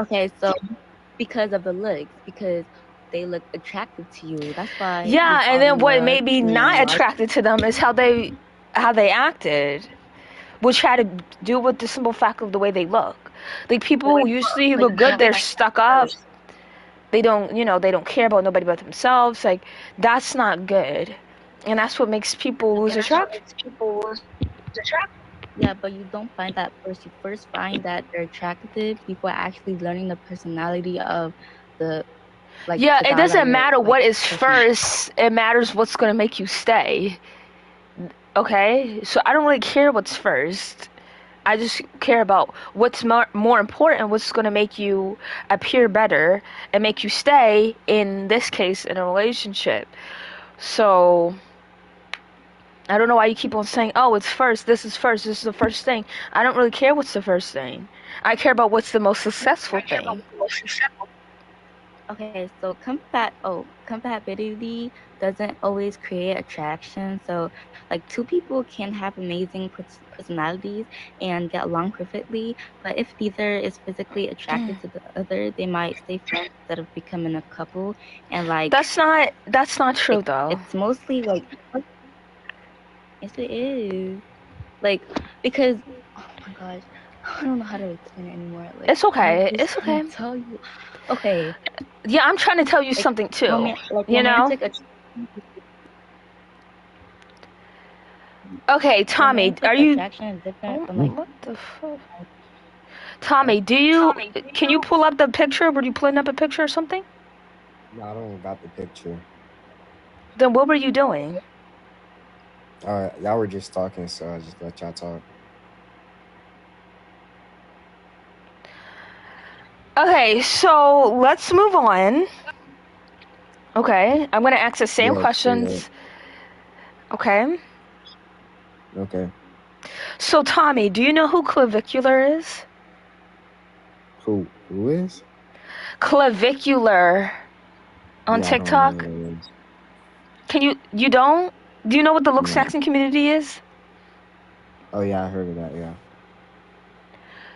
Okay, so because of the looks, because they look attractive to you. That's why you Yeah, and fall then in what love made me not and attracted to them is how they acted, which had to do with the simple fact of the way they look. Like people who usually like look good, they're stuck up. They don't, they don't care about nobody but themselves. Like that's not good, and that's what makes people lose attraction. yeah, but you don't find that first. You first find that they're attractive before actually learning the personality of the Yeah, the it guy that doesn't you're matter like what is personally. first. It matters what's gonna make you stay. Okay, so I don't really care what's first. I just care about what's more important, what's going to make you appear better and make you stay, in this case, in a relationship. So, I don't know why you keep on saying, oh, it's first, this is first, this is the first thing. I don't really care what's the first thing. I care about what's the most successful thing. Okay, so compatibility doesn't always create attraction. So, like, two people can have amazing personalities and get along perfectly, but if neither is physically attracted to the other, they might stay friends instead of becoming a couple. And like, That's not true though. it's mostly like, yes, it is. Like, because oh my gosh, I don't know how to explain it anymore. Like, It's I'm okay. just It's trying okay. to tell you. Okay, Yeah, I'm trying to tell you like something too. You know? romantic Okay, Tommy, romantic are you attraction is different Oh, from like what the fuck? Tommy, can you pull up the picture? Were you pulling up a picture or something? No, I don't got the picture. Then what were you doing? Y'all were just talking, so I just let y'all talk. Okay, so let's move on. Okay, I'm gonna ask the same Yeah, yeah. questions. Okay. Okay. So Tommy, do you know who clavicular is? Who is? Clavicular on Yeah, I don't know TikTok? who it is. You don't? Do you know what the look No. Saxon community is? Oh yeah, I heard of that. Yeah.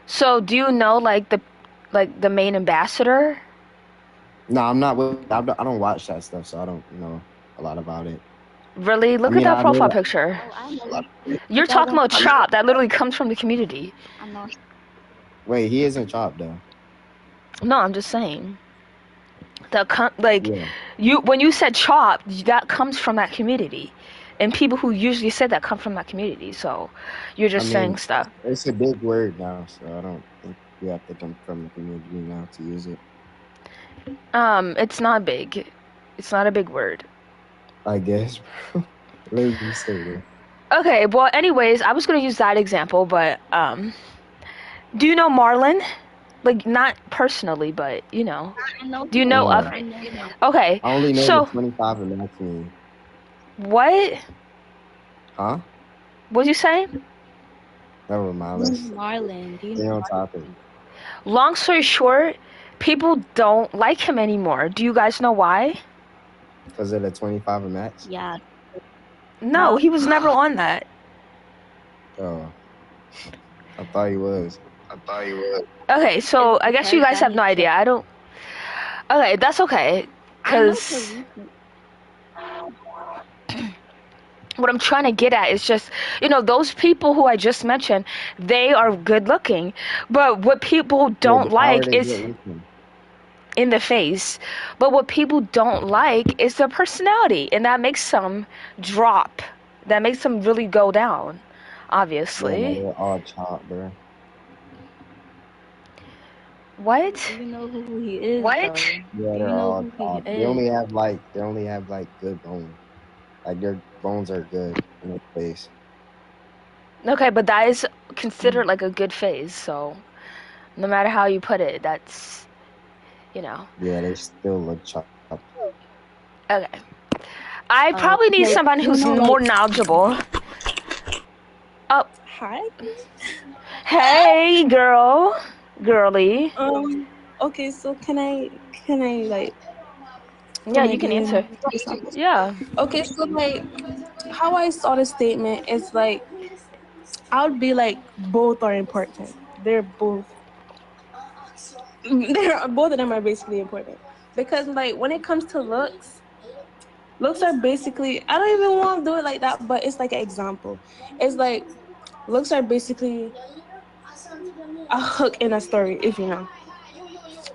So do you know like the main ambassador? No, I'm not. I don't watch that stuff, so I don't know a lot about it. Really? I Look at mean, that I know profile that picture. oh I a know lot. You're that talking one about comes Chop. That literally comes from the community. I know Wait, he isn't chopped though. No, I'm just saying. Like Yeah. you when you said Chop, that comes from that community. And people who usually say that come from that community. So you're I just saying mean, stuff. it's a big word now, so I don't think you have to come from the community now to use it. It's not big. It's not a big word. I guess, bro. What did you say there? Okay, well anyways, I was gonna use that example, but do you know Marlon? Like not personally, but I know Do you know him. of No, I know him. Okay. I only know the So 25 and max mean. what Huh? was you saying? Never mind. Who's Let's Marlon? Do you stay know on topic. Marlon? Long story short, people don't like him anymore. Do you guys know why? Because of the 25 and max? Yeah. No, he was never on that. Oh, I thought he was. Okay, It's so I guess you because guys that have he no idea. checked. I don't. Okay, that's okay. I know Cause Khaleesi. what I'm trying to get at is just, those people who I just mentioned, they are good looking. But what people Yeah, don't but how are like they is good looking? in the face. But what people don't like is their personality, and that makes them drop. That makes them really go down, Yeah, no, obviously. they're all chopped, bro. Do What? you know who he is though? Yeah, Do you they're know all who he chopped. is? They only have like good bone. Like their bones are good in their face. Okay, but that is considered like a good phase, so no matter how you put it, that's, you know. Yeah, they still look chopped. Okay. I Oh, probably need okay. somebody You who's know, like more knowledgeable. Oh, Hi. hey, girl. Girly. Okay, so can I like put Yeah, my you can opinion answer. based on this? Yeah. Okay, so like how I saw the statement is like I would be like both are important. They're both Both of them are basically important because, like, when it comes to looks are basically. I don't even want to do it like that, but it's like an example. It's like looks are basically a hook in a story. If you know,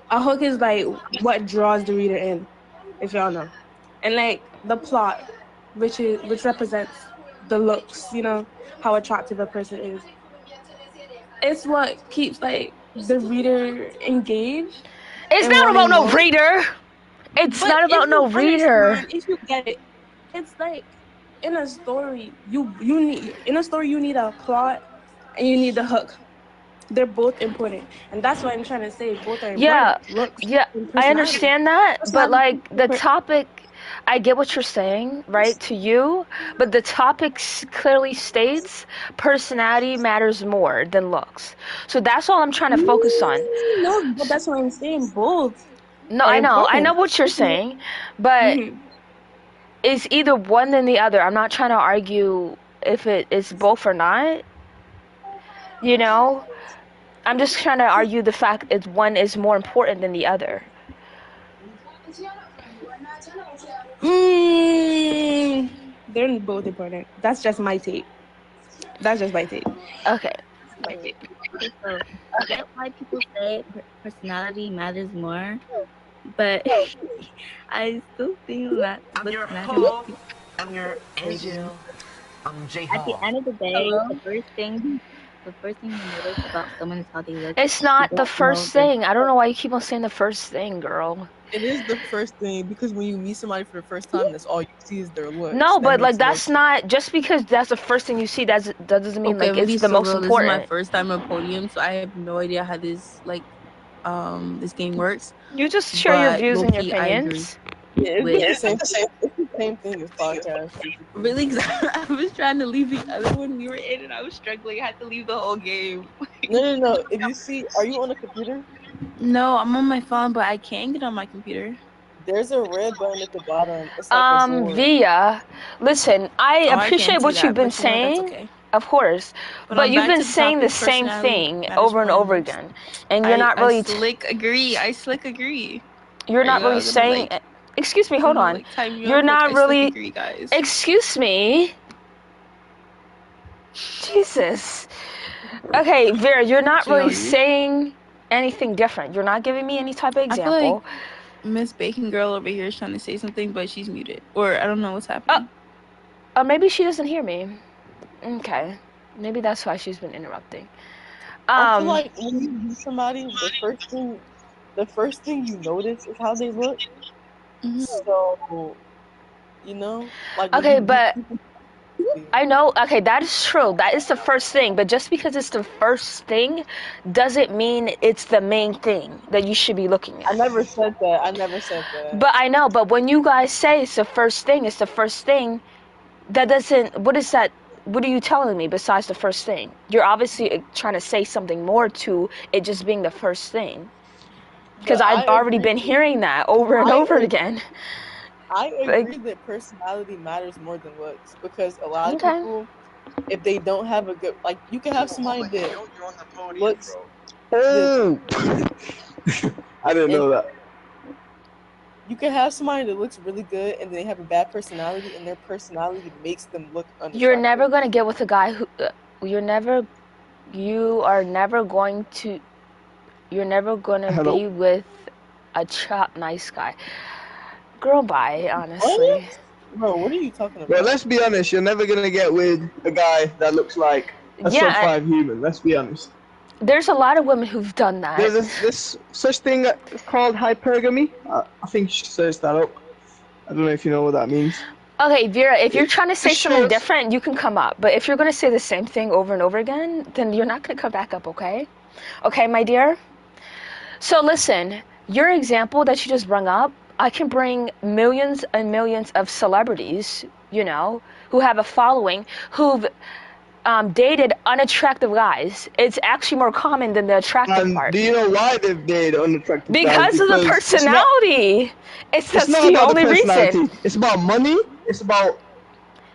a hook is like what draws the reader in. If y'all know, and like the plot, which represents the looks. You know how attractive a person is. It's what keeps like the reader engaged It's and not about wanting no more. reader. It's But not if about you no reader. understand, if you get it, it's like in a story you need a plot and you need the hook. They're both important, and that's why I'm trying to say both are Yeah, important. Looks yeah, and I personality. understand that, but Personality is like the important. topic, I get what you're saying, right, to you, but the topic clearly states personality matters more than looks. So that's all I'm trying to focus on. No, but that's what I'm saying. Both No, are I know important. what you're saying, but Mm-hmm. it's either one than the other. I'm not trying to argue if it is both or not, you know? I'm just trying to argue the fact that one is more important than the other. They're both important. That's just my take. That's just my take. Okay. Okay, so I get why people say personality matters more, but I still think that I'm looks your matter more. host. I'm your Maybe. angel. I'm J At the Hall. end of the day, Hello. the first thing you notice about someone is how they look. It's You not the don't know first their thing. I don't know why you keep on saying the first thing, girl. It is the first thing because when you meet somebody for the first time, that's all you see is their looks. No, That but like makes no that's sense. not just because that's the first thing you see. That doesn't mean Okay, I'm like gonna it's be the so most real. This is my important. first time on podium, so I have no idea how this game works. You just share your But views low and your key, I agree opinions. Yeah, with it's the same. It's the same thing as podcast. Basically. really. 'Cause I was trying to leave the other one we were in, and I was struggling. I had to leave the whole game. No. If you see, are you on a computer? No, I'm on my phone, but I can get on my computer. There's a red button at the bottom. It's like a sword. Via, listen, I Oh, I can't appreciate see what you've that, been but you know that's saying, okay. of course, But but on you've back been to the saying the topic, same personality thing matters over and more than over looks. again, and you're I not I really, slick agree. I slick agree. you're Are not really y'all gonna saying. Excuse me, hold on. time me You're up? Like not I slick really. agree, guys. Excuse me. Jesus. Okay, Vera, you're not Jill, really are you? saying anything different. You're not giving me any type of I feel like example. Miss Bacon Girl over here is trying to say something, but she's muted, or I don't know what's Uh, happening. maybe she doesn't hear me. Okay, maybe that's why she's been interrupting. I feel Um, like when you meet somebody, the first thing you notice is how they look. Hmm. So like when okay, you meet but people, I know, okay, that is true. That is the first thing. But just because it's the first thing doesn't mean it's the main thing that you should be looking I at. never said that. I never said that. But I know, but when you guys say it's the first thing, it's the first thing, that doesn't, what is that? What are you telling me besides the first thing? You're obviously trying to say something more to it just being the first thing. Because But I've I already agree. been hearing that over and I over again. I Like, agree that personality matters more than looks because a lot of okay. people, if they don't have a good, like you can have somebody that You're on the podium, looks bro. that, Oh, I didn't and know that. you can have somebody that looks really good and they have a bad personality and their personality makes them look You're never unattractive. going to get with a guy who, you are never going to, you're never going to Hello. be with a chop nice guy. Girl, bye, What? honestly. Bro, what are you talking Well, about? let's be honest. You're never gonna get with a guy that looks like a sub Yeah, five human. Let's be honest. there's a lot of women who've done There's that. this such thing called hypergamy. I think she searched that up. I don't know if you know what that means. Okay, Vera, if you're It trying to say just something shows. different, you can come up. But if you're going to say the same thing over and over again, then you're not going to come back up, okay? Okay, my dear? So listen, your example that you just brought up, I can bring millions and millions of celebrities, who have a following, who've dated unattractive guys. It's actually more common than the attractive And part. do you know why they've dated unattractive guys? Because of the Because personality. it's That's not the about the only reason. personality. It's about money. It's about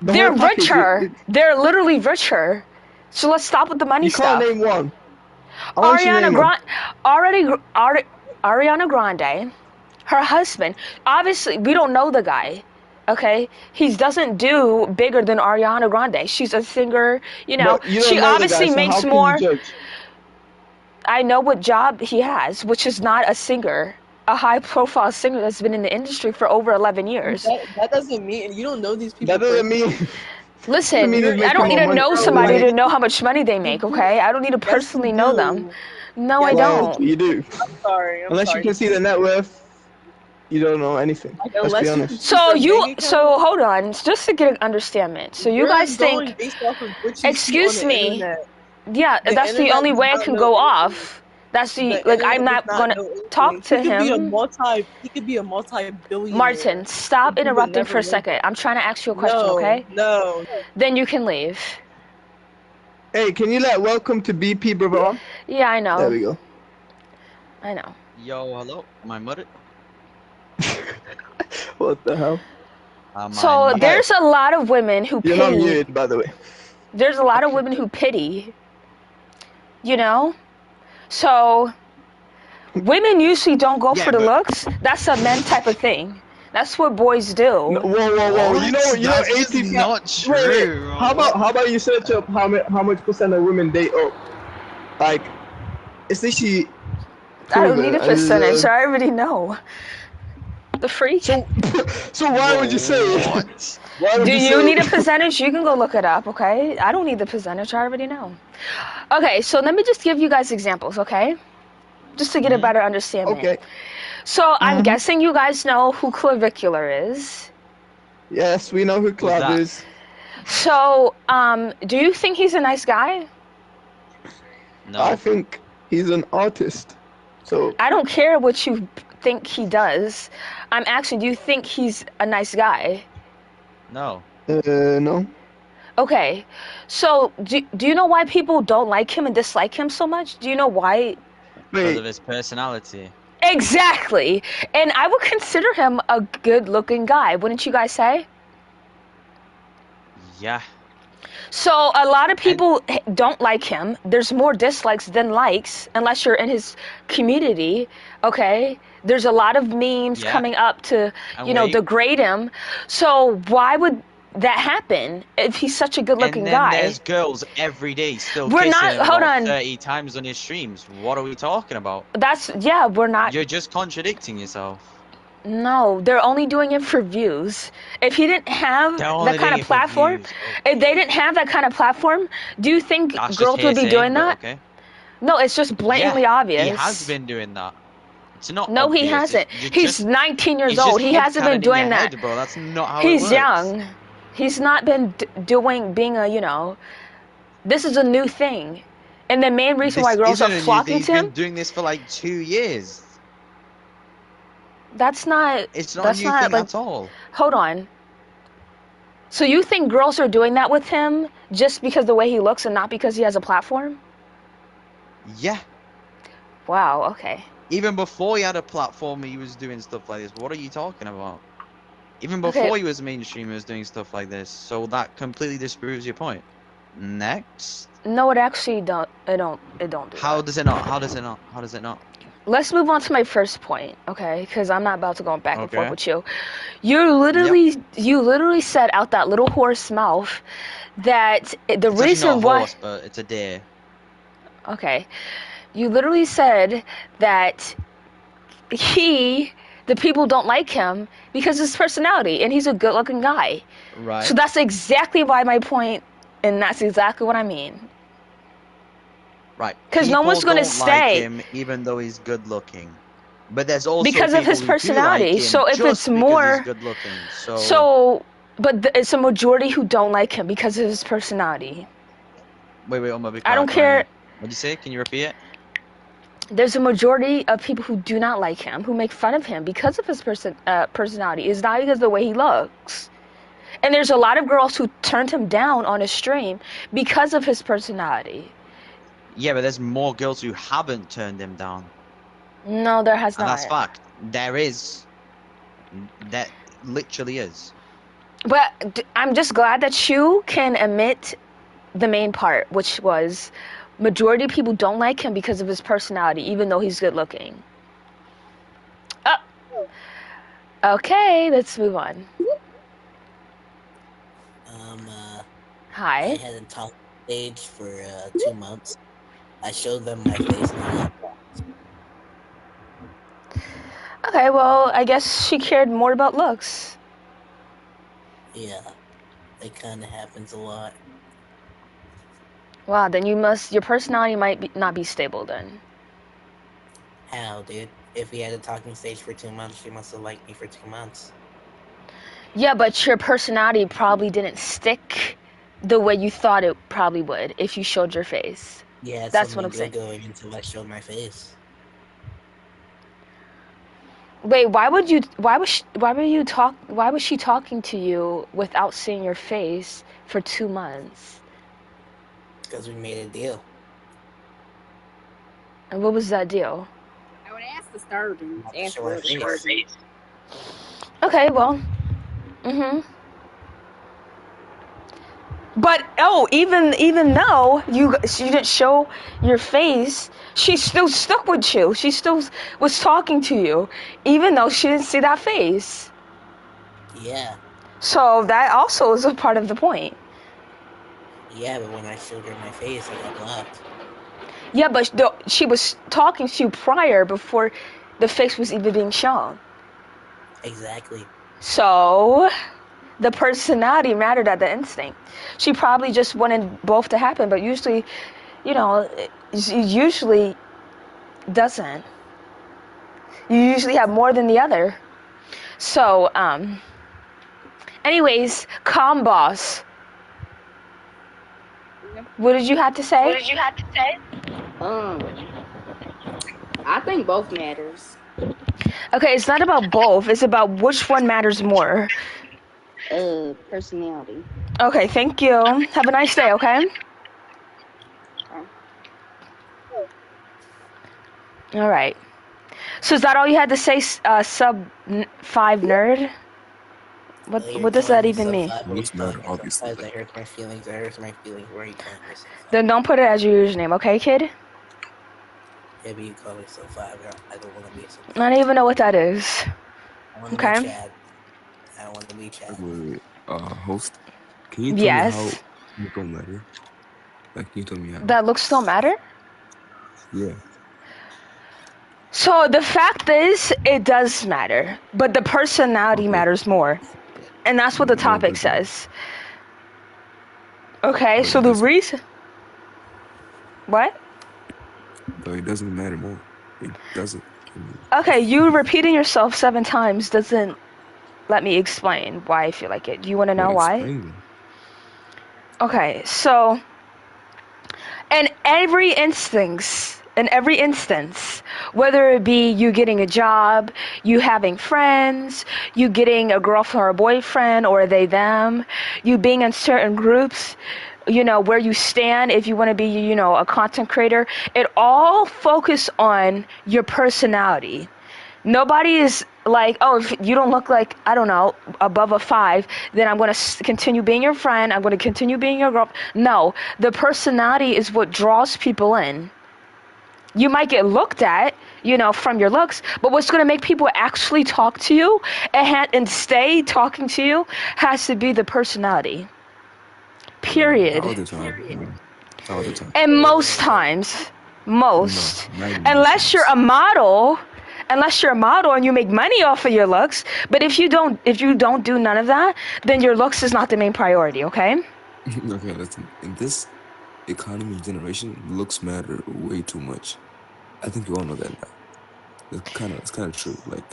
the whole They're package. richer. They're literally richer. So let's stop with the money You can't stuff. name one. I want you to Ariana name one. Grande already Ariana Grande, her husband, obviously we don't know the guy. Okay, he doesn't do bigger than Ariana Grande. She's a singer, you know. But you She don't know the guy, obviously so makes how can you more. judge? I know what job he has, which is not a singer, a high-profile singer that's been in the industry for over 11 years. That doesn't mean you don't know these people. That doesn't mean. Listen, he's I making don't need more to money. know Bro. somebody Like, to know how much money they make, okay? I don't need to Yes, you personally know them. do. No, I Yes, don't. you do. Sorry, I'm Unless sorry. you can see the net worth, you don't know anything. Let's be Unless you can honest. see their bank account, So hold on, just to get an understanding. So you you're guys going think, based off of what you see on excuse the me, internet. yeah, The that's the internet only does way I not can know go anything. off. That's the, The like, I'm internet does not not gonna know talk anything. to him. He could be a multi-billionaire. Martin, stop You would interrupting never for a know second. that. I'm trying to ask you a question, No, okay? no. Then you can leave. Hey, can you let welcome to BP, brother on? Yeah, I know. There we go. I know. Yo, hello. Am I muted? What the hell? Am I So muted? there's a lot of women who You're not pity. muted, by the way. There's a lot of women who pity. You know? So women usually don't go Yeah, for the but- looks. That's a men type of thing. That's what boys do. No, whoa! You know, That's just 80. not Wait. true. How about you search up how much percent of women date up? Like, it's literally I don't need proven. a percentage. I already know. The freak. So why would you say it? What? Why would Do you you say need a it? percentage? You can go look it up, okay? I don't need the percentage. I already know. Okay, so let me just give you guys examples, okay? Just to get a better understanding. Okay. So I'm guessing you guys know who Clavicular is. Yes, we know who Clav that? is. So, do you think he's a nice guy? No. I think he's an artist. So I don't care what you think he does. I'm asking, do you think he's a nice guy? No. no. Okay, so do you know why people don't like him and dislike him so much? Do you know why? Because of Wait. his personality. Exactly. And I would consider him a good-looking guy, wouldn't you guys say? Yeah. So a lot of people don't like him. There's more dislikes than likes, unless you're in his community, okay? There's a lot of memes Yeah. coming up to, And you know, wait. degrade him. So why would that happen if he's such a good-looking And then guy? there's girls every day still We're kissing not- him hold about on. 30 times on his streams. What are we talking about? We're not. You're just contradicting yourself. No, they're only doing it for views. If he didn't have They're only that kind doing of it for platform, views. if they didn't have that kind of platform, do you think That's just girls would be hearsay, doing but that? okay. No, it's just blatantly Yeah, obvious. He has been doing that. It's not No, obvious. he hasn't. You're He's just, 19 years it's just old. He hasn't been head-canon in your doing that. head, bro. That's not how it He's works. young. He's not been being a, you know, this is a new thing. And the main reason why This girls are isn't a new flocking thing. He's to been him, doing this for like 2 years. that's not, It's not a new thing like, at all. hold on. So you think girls are doing that with him just because the way he looks and not because he has a platform? Yeah. Wow, okay. Even before he had a platform, he was doing stuff like this. What are you talking about? Even Okay. before he was mainstream, he was doing stuff like this. So that completely disproves your point. Next. No, it actually don't. It don't do How that. does it not? How does it not? How does it not? Let's move on to my first point, okay? Because I'm not about to go back and forth Okay. with you. You literally said out that little horse mouth that the It's actually reason not a why. horse, but it's a deer. Okay, you literally said that the people don't like him because of his personality, and he's a good-looking guy. Right. So that's exactly why my point, and that's exactly what I mean. Right. 'Cause no one's People gonna don't stay. like him even though he's good looking. But there's also Because of people his who do like personality. him So if just it's because more- he's good looking. But it's a majority who don't like him because of his personality. Wait, Oma, be I don't quiet, care. Ryan. What'd you say? Can you repeat it? There's a majority of people who do not like him, who make fun of him because of his personality. It's not because of the way he looks. And there's a lot of girls who turned him down on his stream because of his personality. Yeah, but there's more girls who haven't turned him down. No, there has And not. that's fact. There is. That literally is. But I'm just glad that you can admit the main part, which was majority of people don't like him because of his personality, even though he's good looking. Okay, let's move on. I Hi. had a talk stage for 2 months. I showed them my face and I got blocked. Okay, well, I guess she cared more about looks. Yeah, it kind of happens a lot. Wow, then your personality might not be stable then. How, dude? If we had a talking stage for 2 months, she must have liked me for 2 months. Yeah, but your personality probably didn't stick the way you thought it probably would if you showed your face. You had That's what something I'm good saying. going until I showed my face. Wait, why was she talking to you without seeing your face for 2 months? Because we made a deal. And what was that deal? I would ask disturbing. Not to Ask show our real face. disturbing. Okay, well, But even though she didn't show your face, she still stuck with you. She still was talking to you, even though she didn't see that face. Yeah. So that also is a part of the point. Yeah, but when I showed her my face, I got blocked. Yeah, but she was talking to you prior before the face was even being shown. Exactly. So the personality mattered at the instinct. She probably just wanted both to happen, but usually, it usually doesn't. You usually have more than the other. So, anyways, calm boss. What did you have to say? I think both matters. Okay, it's not about both. It's about which one matters more. Personality. Okay, thank you. Have a nice day, okay? All right. So is that all you had to say, sub 5 nerd? You're What does calling that me even sub mean? 5. What are you Looks matter, calling me sub obviously. 5? That hurts my feelings. That hurts my feelings. Why are you calling me sub 5? Then don't put it as your username, okay, kid? Yeah, but you call me sub 5. I don't want to be sub 5. I don't even know what that is. I want to be Okay. Chad. I don't want to be Chad. Wait, host, can you tell me how Yes. it don't matter? Like, can you tell me how? That looks don't matter? Yeah. So the fact is, it does matter, but the personality Okay. matters more. And that's what the No, it topic doesn't. says. Okay, But so it the doesn't. reason... What? But it doesn't matter more. It doesn't. I mean, Okay, you repeating yourself 7 times doesn't let me explain why I feel like it. Do you want to know well, why? explain them. Okay, so in every instance, whether it be you getting a job, you having friends, you getting a girlfriend or a boyfriend, or they them, you being in certain groups, where you stand, if you want to be, a content creator, it all focus on your personality. Nobody is like, oh, if you don't look like, I don't know, above a 5, then I'm going to continue being your friend. I'm going to continue being your girl. No, the personality is what draws people in. You might get looked at, from your looks, but what's going to make people actually talk to you and stay talking to you has to be the personality. Not all Period. the time. Not all the time. And most Wait. times, No, most, not even most unless you're times. a model, and you make money off of your looks, but if you don't do none of that, then your looks is not the main priority, okay? Okay, listen. In this economy and generation, looks matter way too much. I think you all know that now. It's kind of true. Like,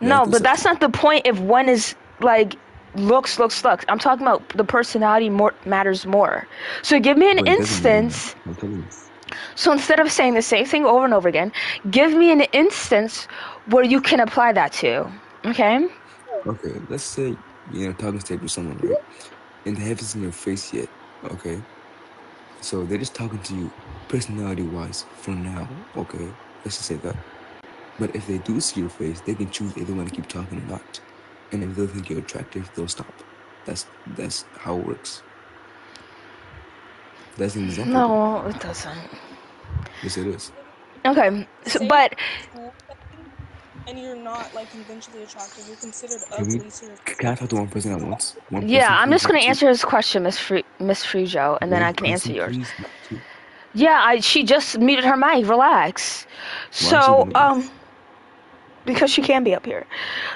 you have No, to but accept that's it. not the point if one is like looks. I'm talking about the personality more matters more. So give me an But it doesn't matter more. instance. I'm telling you. So instead of saying the same thing over and over again, give me an instance where you can apply that to. Okay? Okay, let's say you're in a talking stage with someone, right? And they haven't seen your face yet. Okay, so they're just talking to you, personality-wise, for now. Okay, let's just say that. But if they do see your face, they can choose if they want to keep talking or not. And if they think you're attractive, they'll stop. That's how it works. That's an example, though. No, it doesn't. Yes, it is. Okay, so, Say but school setting. and you're not like conventionally attractive, you're considered Can we? ugly to your Can I talk to friends. one person at once? One Yeah, person, I'm please, just not gonna two. answer his question, Miss Frijo, and then I One can answer person, yours. please, not two. Yeah, she just muted her mic. Relax. Why is she So, gonna do this? because she can be up here.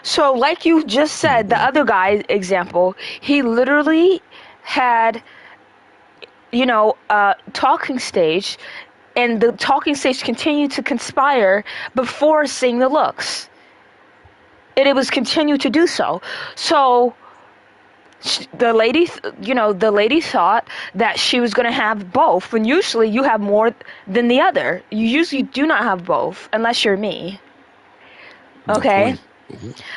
So, like you just Oh my said, the god. other guy example, he literally had, talking stage, and the talking stage continued to conspire before seeing the looks. And it was continued to do so. So, the lady thought that she was going to have both, when usually you have more than the other. You usually do not have both, unless you're me. The Okay? point.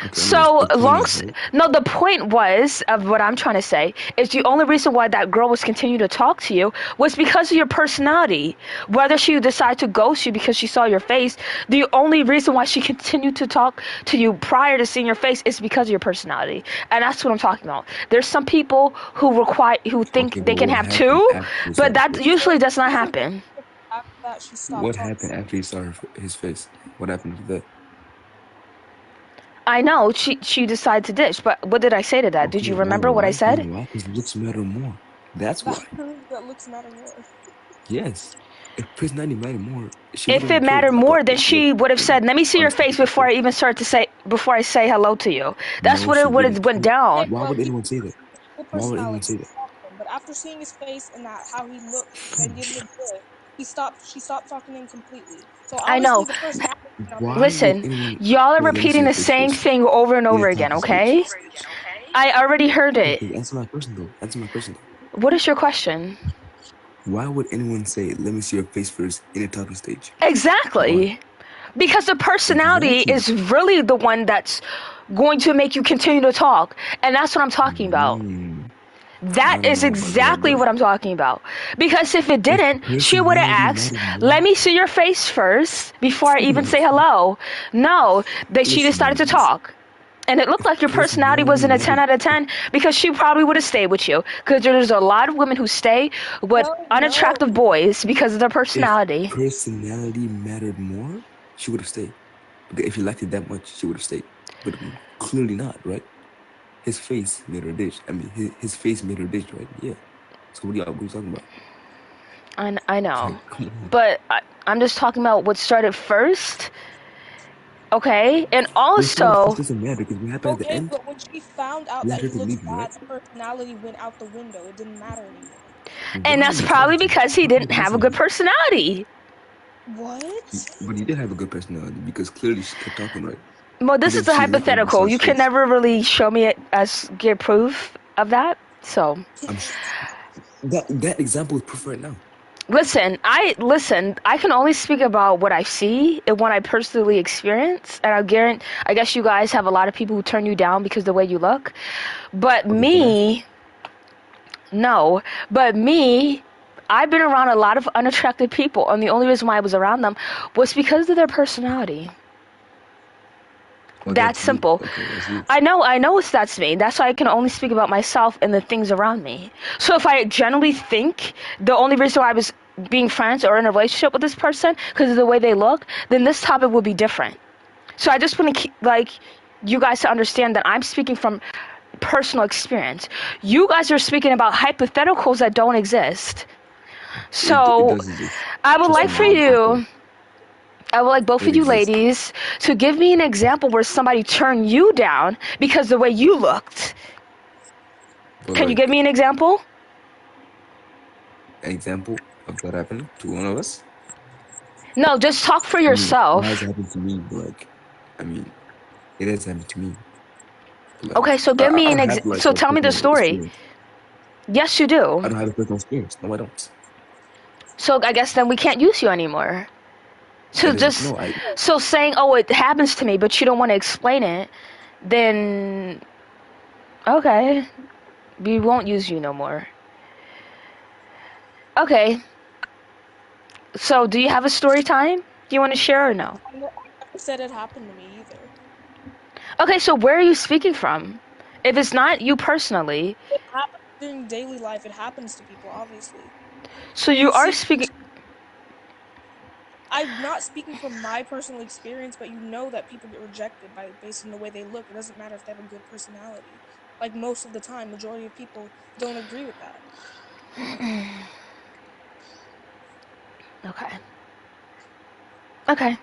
Okay, anyways, So the point long, is right. no, the point was of what I'm trying to say is the only reason why that girl was continuing to talk to you was because of your personality. Whether she decided to ghost you because she saw your face, the only reason why she continued to talk to you prior to seeing your face is because of your personality, and that's what I'm talking about. There's some people who think Okay, they but can what have happened two, after he saw but his that face? usually does not It was happen. after that she stopped What talking. happened after he saw his face? What happened after that? I know she decided to ditch, but what did I say to that? Did Okay, you why? remember what I Why? You said? know why? Because looks matter more. That's That why. proves that looks matter more. Yes. If personality mattered more, she If it wouldn't care mattered more, about then look. she would have said, "Let me see On your a face specific before I face. even before I say hello to you." That's No, what she it would have wouldn't. went Okay, down. Why but would he anyone say that? good Why would anyone personality, say no that? problem. But after seeing his face and that how he looked and didn't look good, she stopped talking to him completely. So I obviously know. the personality went out the Why window. would Listen, anyone y'all are say, let me see repeating your the face same first? thing over and In a over again, talking stage. okay? I already heard it. Okay, answer my question though. Answer my question though. What is your question? Why would anyone say, let me see your face first in a talking stage? Why? Exactly. Because the personality Exactly. is really the one that's going to make you continue to talk. And that's what I'm talking about. Mm, That I don't is know about that, exactly bro. what I'm talking about. Because if it If didn't, she would have personality asked, mattered "Let more, me see your face first before I even say hello." No, she decided to listen. talk. And it looked If like your personality personality wasn't a 10 mattered, out of 10 because she probably would have stayed with you. Because there's a lot of women who stay with No. unattractive boys because of their if personality. personality mattered more, she would have stayed. Because if you liked it that much, she would have stayed. But clearly not, right? His face made her ditch. I mean, his face made her ditch, right? Yeah. So what are you talking about? I know. Like, come on. But I'm just talking about what started first. Okay? And What started first also, doesn't matter because what happened at the Okay, end but when she found out led that her he to looks leave you, right? bad, the personality went out the window. It didn't matter anymore. and Why are that's you talking probably to me? because he Talk about didn't the have a good personality. personality. What? But he did have a good personality because clearly she kept talking, right? Well, And this then is a she left when she saw hypothetical. his You can face. never really show me it as get proof of that. So, I'm sh- that example is proof right now. listen. I can only speak about what I see and what I personally experience. And I guess you guys have a lot of people who turn you down because of the way you look. But Okay, can I? me, no. But me, I've been around a lot of unattractive people, and the only reason why I was around them was because of their personality. Oh, That's that's you. simple. Okay, that's you. I know that's me. That's why I can only speak about myself and the things around me. So if I generally think the only reason why I was being friends or in a relationship with this person because of the way they look, then this topic would be different. So I just want to keep you guys to understand that I'm speaking from personal experience. You guys are speaking about hypotheticals that don't exist. It So does exist. I would Trust like me, for I've been through you I would like both it. of It you exists. ladies to give me an example where somebody turned you down because the way you looked. But Can you give like me an example? an example of that happened to one of us. No, just talk for I mean, it has yourself. happened to me, but like, I mean, it has happened to me. But Okay, like, so give I me don't have like so a tell me the personal story. experience. Yes, you I do. don't have a personal experience. No, I don't. So I guess then we can't use you anymore. So That is just no. I so saying, "Oh, it happens to me," but you don't want to explain it, then okay, we won't use you no more. Okay. So do you have a story time? Do you want to share or no? I never said it happened to me either. Okay, so where are you speaking from? If it's not you personally, It happens during daily life. It happens to people, obviously. so you You are see, speaking. I'm not speaking from my personal experience, but you know that people get rejected by based on the way they look. It doesn't matter if they have a good personality. Like most of the time, majority of people don't agree with that. Okay. Okay.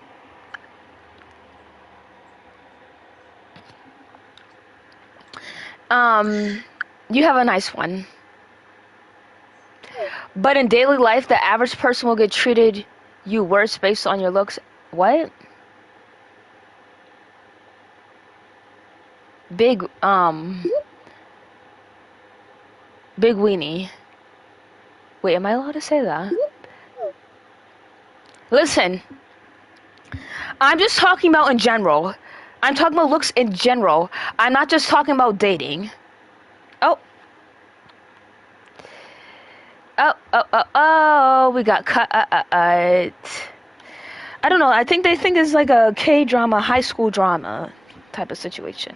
You have a nice one. But in daily life, the average person will get treated you worse based on your looks. What? Big, big weenie. Wait, am I allowed to say that? Listen, I'm just talking about in general. I'm talking about looks in general. I'm not just talking about dating. Oh. Oh, we got cut. I don't know. I think they think it's like a K-drama, high school drama type of situation.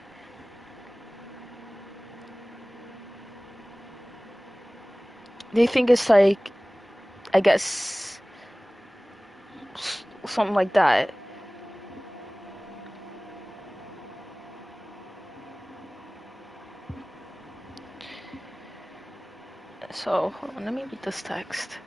They think it's like, I guess, something like that. So, hold on, let me read this text.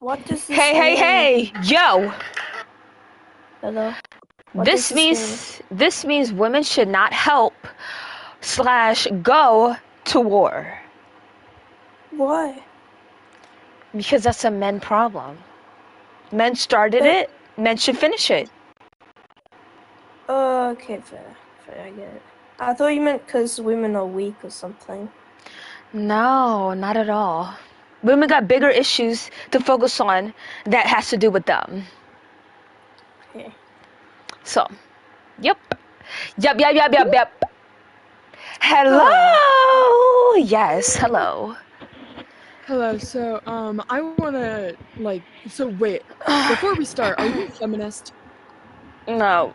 What does this Hey, hey, mean? hey, yo! Hello? What does this mean? This means women should not help / go to war Why? because that's a men problem. Men started But, it. Men should finish it. okay, fair. Fair, I get it. I thought you meant because women are weak or something. No, not at all. Women got bigger issues to focus on that has to do with them. Okay. So, yep. Yep. Hello. Yes, hello. Hello. So, I wanna So wait. Before we start, are you a feminist? No,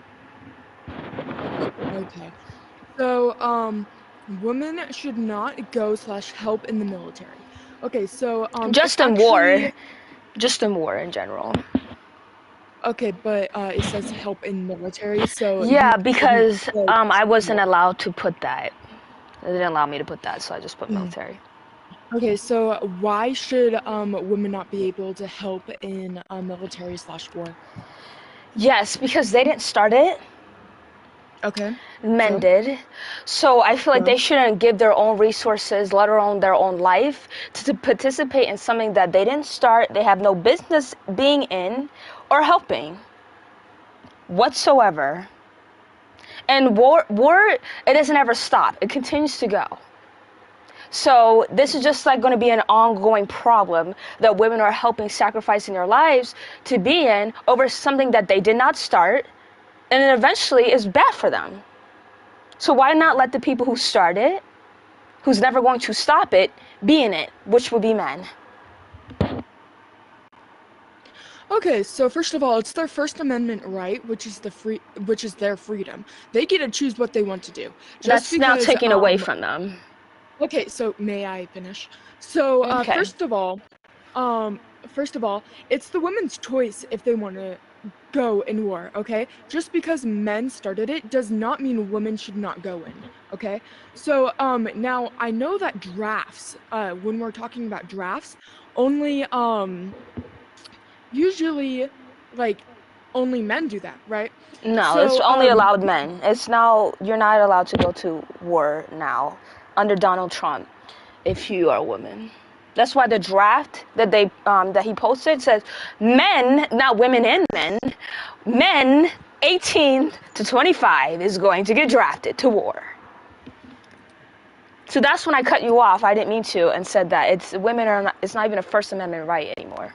Okay. So, women should not go / help in the military. Okay. So, it's just in war. actually Just in war in general. okay, but it says help in military, so you Yeah, shouldn't because go I to wasn't war. allowed to put that. They didn't allow me to put that, so I just put Mhm. military. Okay, so why should women not be able to help in military / war? Yes, because they didn't start it. Okay. Men So, did. So I feel like so they shouldn't give their own resources, let alone their own life, to participate in something that they didn't start, they have no business being in or helping whatsoever. And war, it doesn't ever stop. It continues to go. So this is just like going to be an ongoing problem that women are helping sacrificing their lives to be in over something that they did not start, and then eventually is bad for them. So why not let the people who start it, who's never going to stop it, be in it, which would be men? okay, so first of all, it's their First Amendment right, which is their freedom. They get to choose what they want to do. Just That's now because taken away from them. okay, so may I finish? So, Okay. um first of all, it's the women's choice if they want to go in war, okay? Just because men started it does not mean women should not go in, okay? So, now I know that drafts, when we're talking about drafts, only usually like only men do that, right? No, it's So, only allowed men. It's now, you're not allowed to go to war now under Donald Trump if you are a woman. That's why the draft that he posted says men, not women and men 18 to 25 is going to get drafted to war. So that's when I cut you off. I didn't mean to, and said that it's not even a First Amendment right anymore.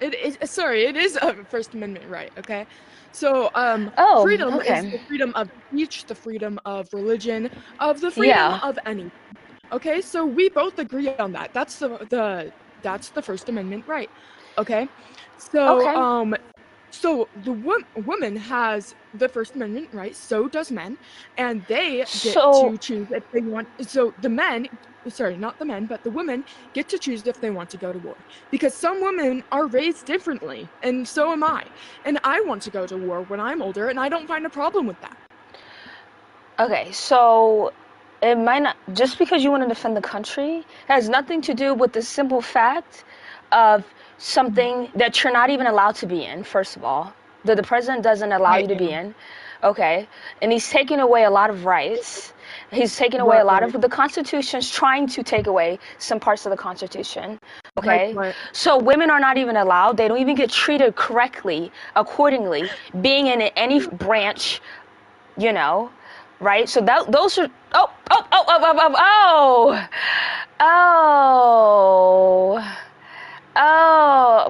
it is sorry, it is a First Amendment right, okay? So, Oh, freedom is okay. the freedom of speech, the freedom of religion, of the freedom Yeah. of any. Okay, so we both agree on that. That's the First Amendment right. Okay, so Okay. so the woman has the First Amendment right. So does men, and they get So to choose if they want. So the men, sorry, not the men, but the women get to choose if they want to go to war because some women are raised differently, and so am I. And I want to go to war when I'm older, and I don't find a problem with that. okay, so it might not, just because you want to defend the country has nothing to do with the simple fact of something that you're not even allowed to be in, first of all, that the president doesn't allow I you to be am. in. Okay, and he's taking away a lot of rights. He's taking away a What lot right? of the Constitution's trying to take away some parts of the Constitution. Like Okay, what? so women are not even allowed. They don't even get treated correctly, accordingly, being in any branch, you know, right? So those are oh.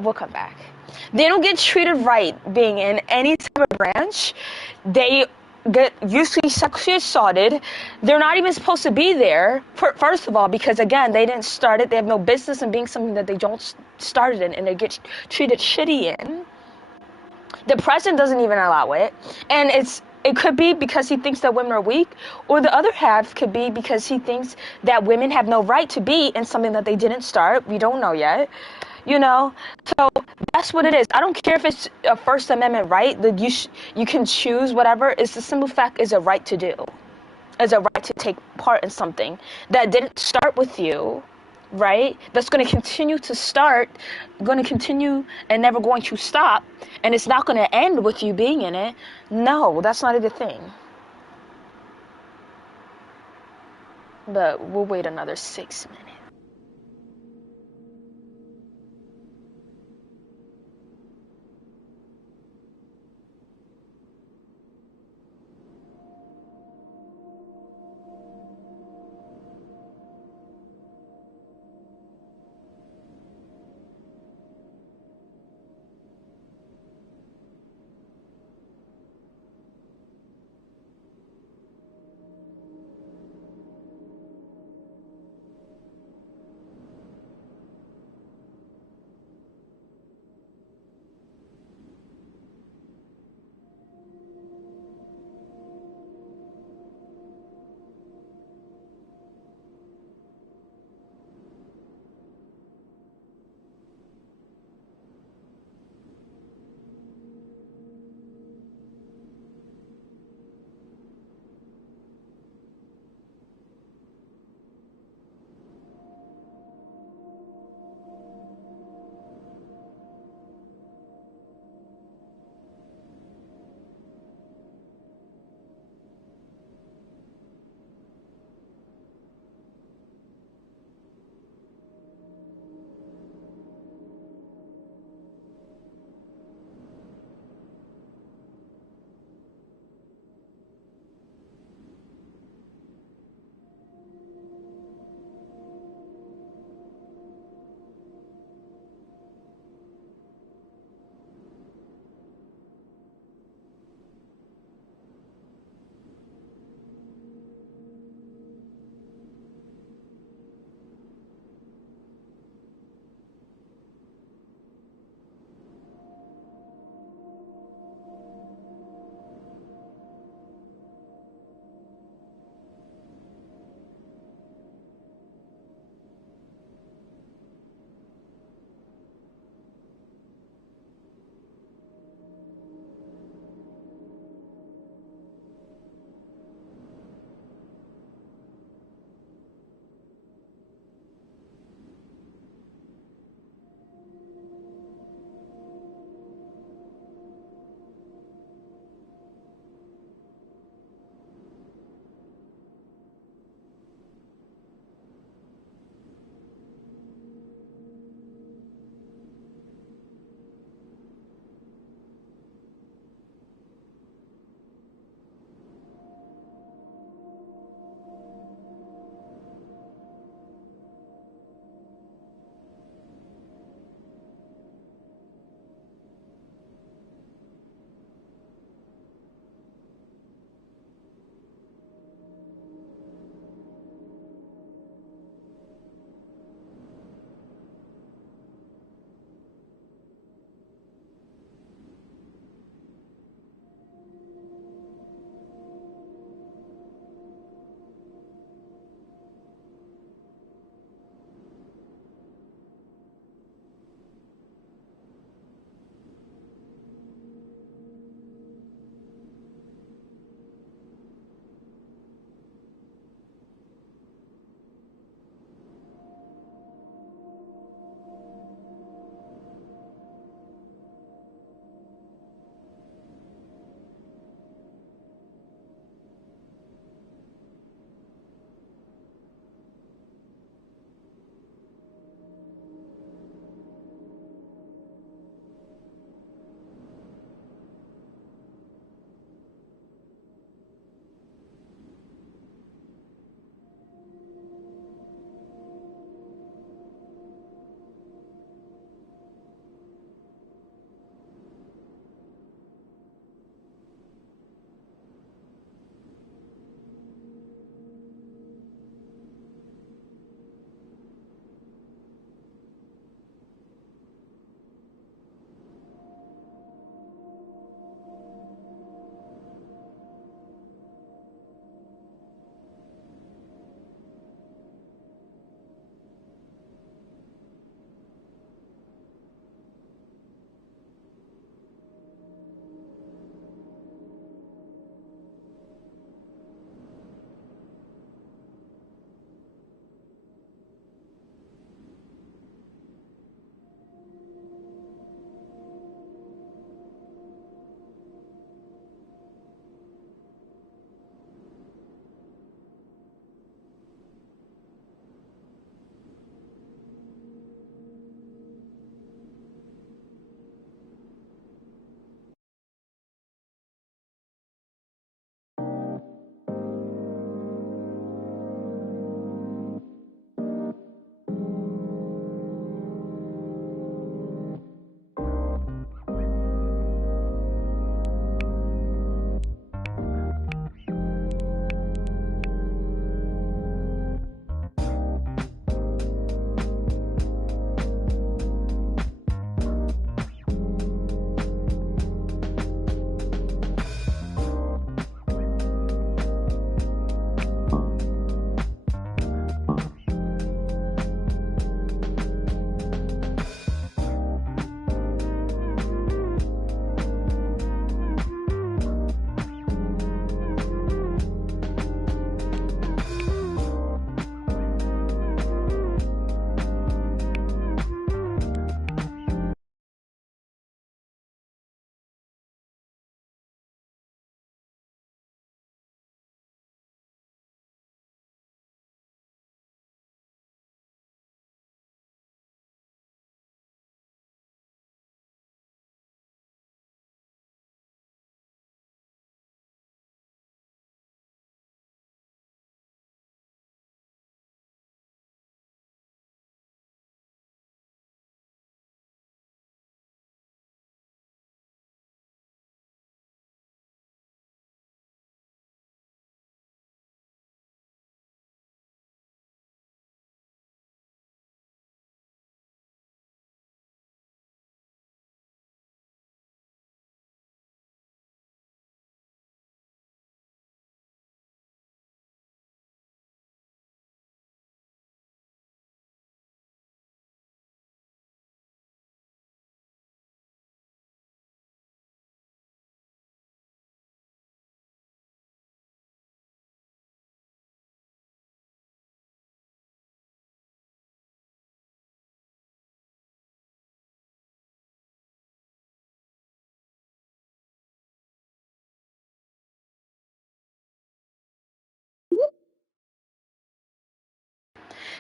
We'll come back. They don't get treated right being in any type of branch. They get usually sexually assaulted. They're not even supposed to be there, first of all, because again, they didn't start it. They have no business in being something that they don't start it in, and they get treated shitty in. The president doesn't even allow it, and it could be because he thinks that women are weak, or the other half could be because he thinks that women have no right to be in something that they didn't start. We don't know yet, you know. So that's what it is. I don't care if it's a First Amendment right that you can choose whatever. It's the simple fact is a right to do, is a right to take part in something that didn't start with you. right? That's going to continue to start, going to continue and never going to stop, and it's not going to end with you being in it. No, that's not a good thing. But we'll wait another 6 minutes.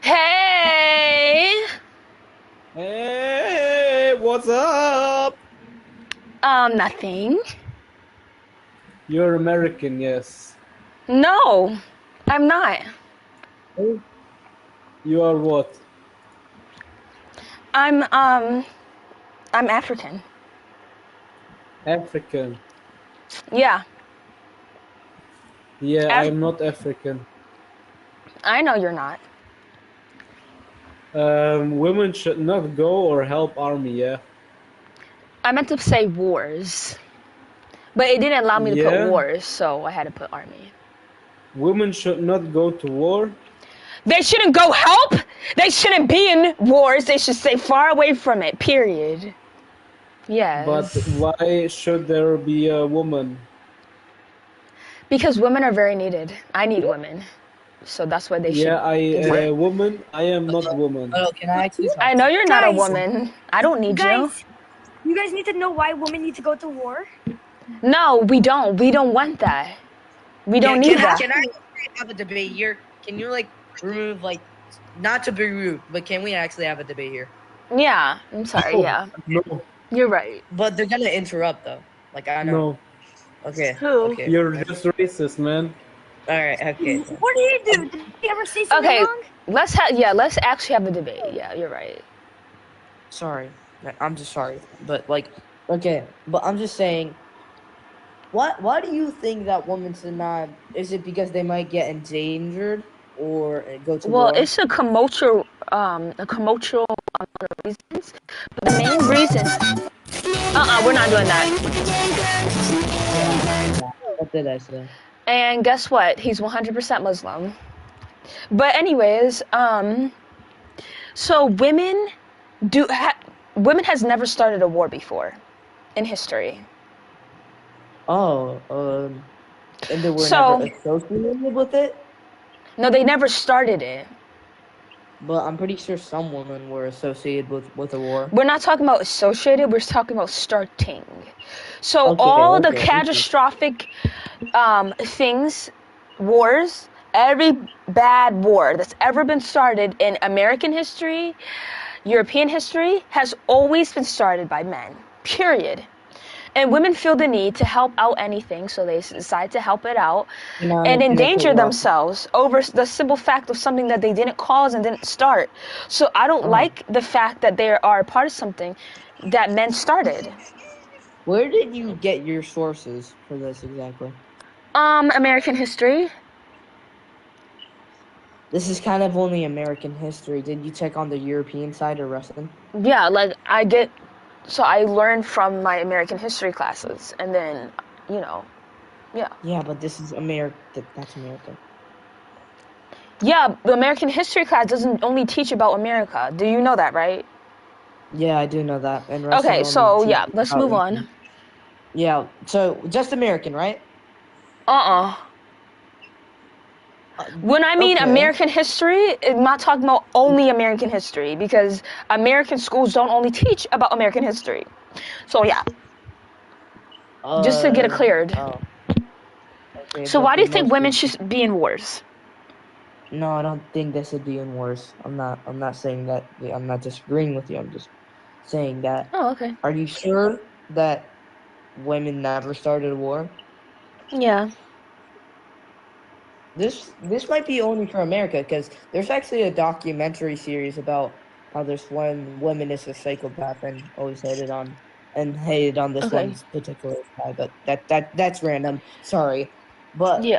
Hey. Hey, what's up? Nothing. You're American, yes. No, I'm not. You are what? I'm African. African. Yeah. Yeah, Af- I'm not African. I know you're not. Women should not go or help army, yeah? I meant to say wars. But it didn't allow me to put Yeah? wars, so I had to put army. Women should not go to war? They shouldn't go help. They shouldn't be in wars. They should stay far away from it, period. But Yes. why should there be a woman? Because women are very needed. I need women. So that's why they Yeah, should work. woman, I am not woman. Oh, can I actually talk I to know you? you're not a Guys, woman. I don't need you. you guys need to know why women need to go to war. No, we don't. We don't want that. We don't need that. Can I have a debate here? Can you like remove like not to be rude, but can we actually have a debate here? Yeah, I'm sorry. Yeah, No, you're right. But they're gonna interrupt though. Like I know. no. Okay. Who? Okay. You're just racist, man. All right. Okay. What did he do? Did he ever say something Okay, wrong? let's actually have a debate. Yeah, you're right. Sorry. I'm just sorry. But like, okay. But I'm just saying. Why do you think that women should not? Is it because they might get endangered or go to Well, war? it's a commercial reasons. But the main reason. We're not doing that. What did I say? And guess what? He's 100% Muslim. But anyways, so women has never started a war before in history. Oh, and they were So- never associated with it. No, they never started it. But I'm pretty sure some women were associated with a war. We're not talking about associated, we're talking about starting. So Okay, all the okay. catastrophic things, wars, every bad war that's ever been started in American history, European history, has always been started by men. Period. And women feel the need to help out anything, so they decide to help it out and endanger themselves over the simple fact of something that they didn't cause and didn't start. So I don't like the fact that they are a part of something that men started. Where did you get your sources for this exactly? American history. This is kind of only American history. Did you check on the European side or Russian? Yeah, like so I learned from my American history classes, and then, yeah. Yeah, but this is America. That's America. Yeah, the American history class doesn't only teach about America. Do you know that, right? Yeah, I do know that. And Russian Okay, only so teaches yeah, let's about move Russian. on. Yeah, so just American, right? When I mean Okay. American history, I'm not talking about only American history, because American schools don't only teach about American history. So yeah, just to get it cleared. Okay, So but why do you the think most women of- should be in wars? No, I don't think they should be in wars. I'm not saying that. I'm not disagreeing with you. I'm just saying that. Oh, okay. Are you sure that women never started a war? Yeah. This might be only for America, because there's actually a documentary series about how this one woman is a psychopath and always hated on this Okay. one particular guy. But that's random. Sorry, but Yeah.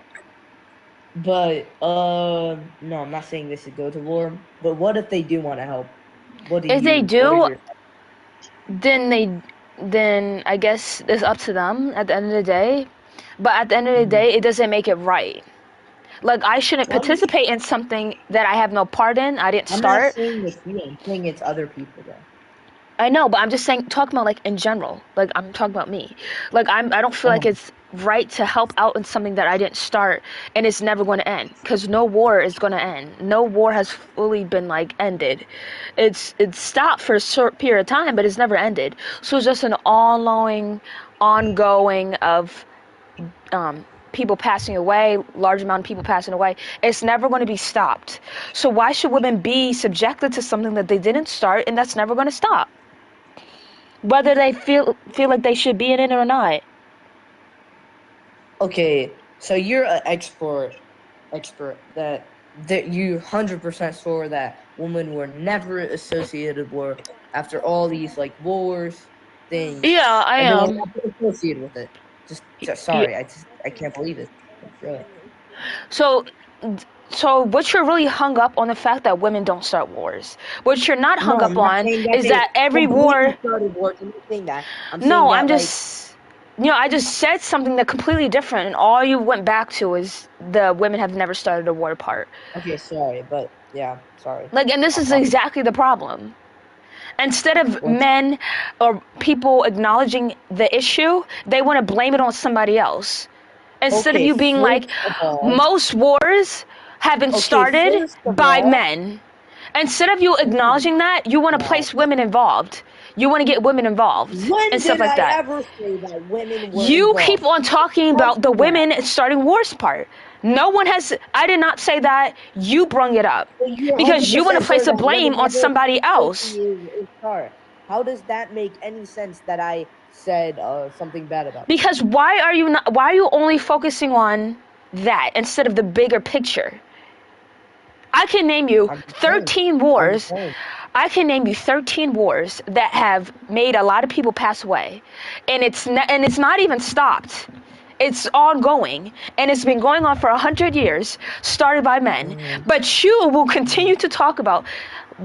no, I'm not saying they should go to war. But what if they do want to help? What do If they you? What are do, your? then I guess it's up to them at the end of the day. But at the end of the day, it doesn't make it right. Like, I shouldn't participate in something that I have no part in. I didn't I'm not start. saying it's you. I'm saying it's other people though. I know, but I'm just talking about like in general. Like, I'm talking about me. Like, I don't feel like it's right to help out in something that I didn't start, and it's never going to end, because no war is going to end. No war has fully been like ended. It's stopped for a short period of time, but it's never ended. So it's just an ongoing of people passing away, large amount of people passing away, it's never going to be stopped. So why should women be subjected to something that they didn't start and that's never going to stop? Whether they feel like they should be in it or not. Okay, so you're an expert that you 100% sure that women were never associated with war after all these like wars things, Yeah, I and they were am. never associated with it. Just Yeah. sorry, I can't believe it. Really. So, what you're really hung up on the fact that women don't start wars. What you're not No, hung I'm up not on saying that is they that every war. completely started wars. I'm not saying that. I'm saying No, I'm that like just. I just said something that completely different, and all you went back to is the women have never started a war part. okay, sorry, but yeah, sorry. Like, and this is exactly the problem. Instead of What's men or people acknowledging the issue, they want to blame it on somebody else. Instead of okay? you being like, First of all, most wars have been okay, started first of by all, men. Instead of you acknowledging that, you want to yeah. place women involved. You want to get women involved When and stuff did like I that. ever say that women were You involved? keep on talking Trust about the me that. women starting wars part. No one has. I did not say that. You brung it up So you're because you want to 100% place sure the that blame women on never somebody else. associated with start. How does that make any sense that I said something bad about them? Because why are you not? Why are you only focusing on that instead of the bigger picture? I can name you I'm just saying. 13 I'm just wars. saying. I can name you 13 wars that have made a lot of people pass away, and it's not even stopped. It's ongoing, and it's been going on for 100 years, started by men. But you will continue to talk about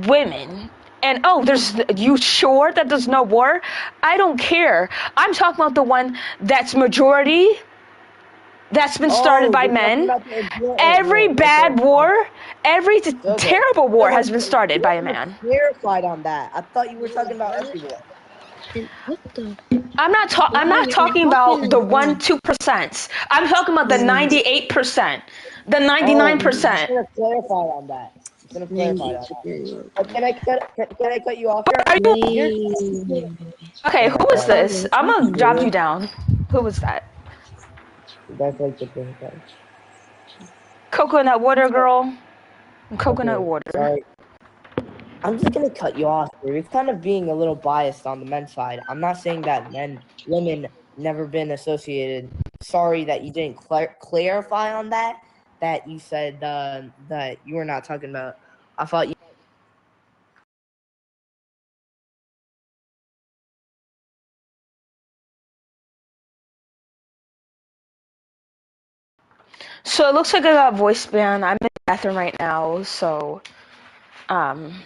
women. And you sure that there's no war? I don't care. I'm talking about the one that's majority, that's been started Oh, by you're talking men. about the important Every war. Okay. bad war, every Okay. terrible war Sugar, has been started you by a haven't man. clarified on that. I thought you were talking about every war. And what the? I'm Why not y'all talking talking about the like one, this? 2%. I'm talking about the Man, 98%, the Oh, I'm 99%. gonna clarify on that. I'm gonna man, clarify get on that. your Can I cut you off here? Are you You're man. okay? oh Who my was god. Why this? y'all I'm talking gonna like drop you this? down. Who was that? That's like the thing. Thing. Coconut water girl. Coconut Okay, water. sorry. I'm just gonna cut you off here. You're kind of being a little biased on the men's side. I'm not saying that women never been associated. Sorry that you didn't clarify on that. That you said that you were not talking about. I thought you. So it looks like I got voice ban. I'm in the bathroom right now, so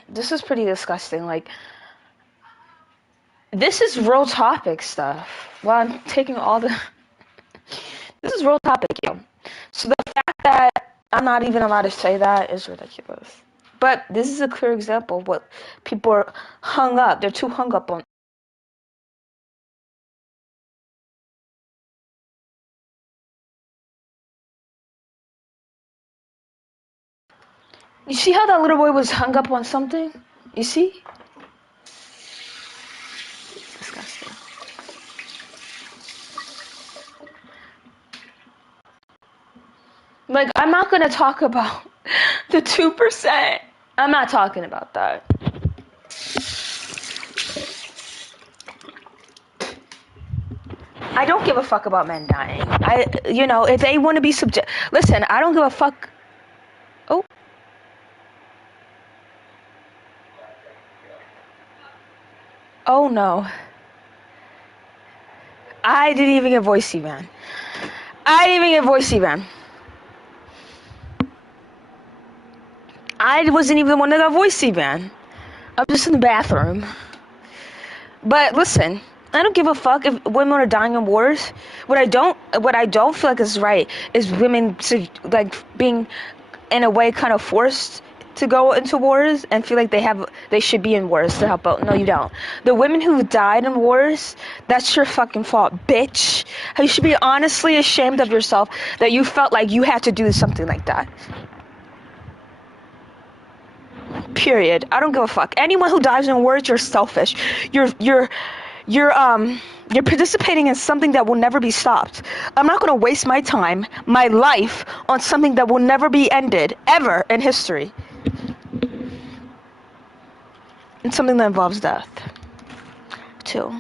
this is pretty disgusting. Like, this is real topic stuff. Well, I'm taking all the. This is real topic, yo. So the fact that I'm not even allowed to say that is ridiculous. But this is a clear example of what people are hung up. They're too hung up on. You see how that little boy was hung up on something? You see? Disgusting. Like, I'm not gonna talk about the 2%. I'm not talking about that. I don't give a fuck about men dying. If they want to be listen, I don't give a fuck. Oh. Oh no. I didn't even get voicey, man. I didn't even get voicey, man. I wasn't even the one that got voicey, man. I'm just in the bathroom. But listen, I don't give a fuck if women are dying in wars. What I don't feel like is right is women being in a way kind of forced to go into wars and feel like they should be in wars to help out. No, you don't. The women who died in wars, that's your fucking fault, bitch. You should be honestly ashamed of yourself that you felt like you had to do something like that. Period. I don't give a fuck. Anyone who dies in wars, you're selfish. you're participating in something that will never be stopped. I'm not going to waste my time, my life, on something that will never be ended ever in history. It's something that involves death too.